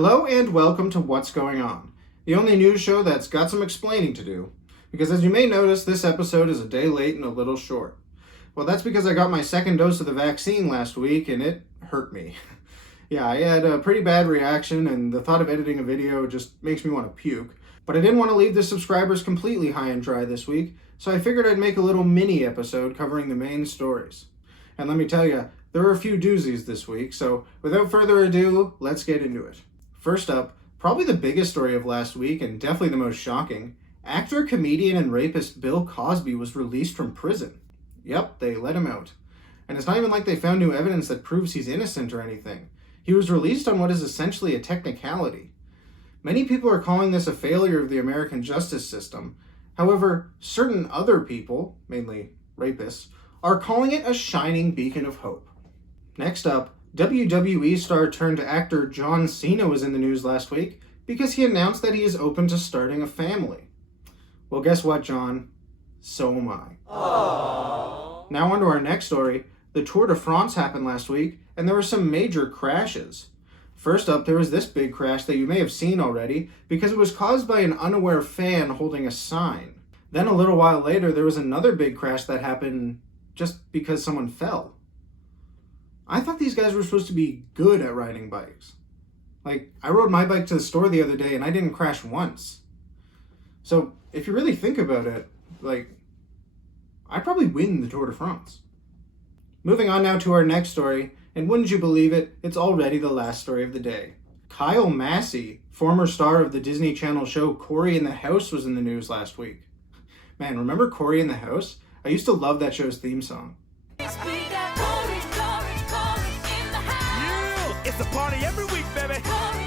Hello and welcome to What's Going On, the only news show that's got some explaining to do. Because as you may notice, this episode is a day late and a little short. Well, that's because I got my second dose of the vaccine last week and it hurt me. Yeah, I had a pretty bad reaction and the thought of editing a video just makes me want to puke. But I didn't want to leave the subscribers completely high and dry this week, so I figured I'd make a little mini episode covering the main stories. And let me tell you, there were a few doozies this week, so without further ado, let's get into it. First up, probably the biggest story of last week and definitely the most shocking, actor, comedian, and rapist Bill Cosby was released from prison. Yep, they let him out. And it's not even like they found new evidence that proves he's innocent or anything. He was released on what is essentially a technicality. Many people are calling this a failure of the American justice system. However, certain other people, mainly rapists, are calling it a shining beacon of hope. Next up, WWE star turned actor John Cena was in the news last week because he announced that he is open to starting a family. Well, guess what, John? So am I. Aww. Now on to our next story. The Tour de France happened last week, and there were some major crashes. First up, there was this big crash that you may have seen already because it was caused by an unaware fan holding a sign. Then a little while later, there was another big crash that happened just because someone fell. I thought these guys were supposed to be good at riding bikes. Like, I rode my bike to the store the other day and I didn't crash once. So, if you really think about it, I'd probably win the Tour de France. Moving on now to our next story, and wouldn't you believe it, it's already the last story of the day. Kyle Massey, former star of the Disney Channel show Cory in the House, was in the news last week. Man, remember Cory in the House? I used to love that show's theme song. It's a party every week, baby. Cory,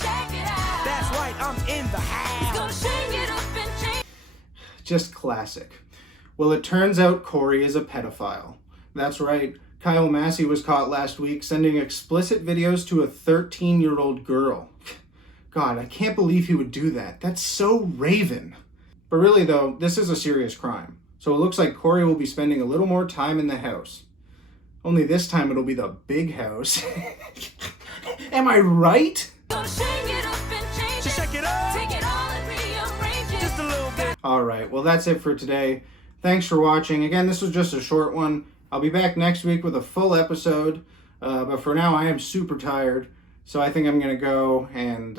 check it out. That's right, I'm in the house. He's gonna shake it up and change. Just classic. Well, it turns out Cory is a pedophile. That's right, Kyle Massey was caught last week sending explicit videos to a 13-year-old girl. God, I can't believe he would do that. That's so Raven. But really though, this is a serious crime. So it looks like Cory will be spending a little more time in the house. Only this time it'll be the big house. Am I right? Shake it up and change it. Shake it up. Take it all and rearrange it. Just a little bit. Alright, well that's it for today. Thanks for watching. Again, this was just a short one. I'll be back next week with a full episode. But for now, I am super tired. So I think I'm going to go and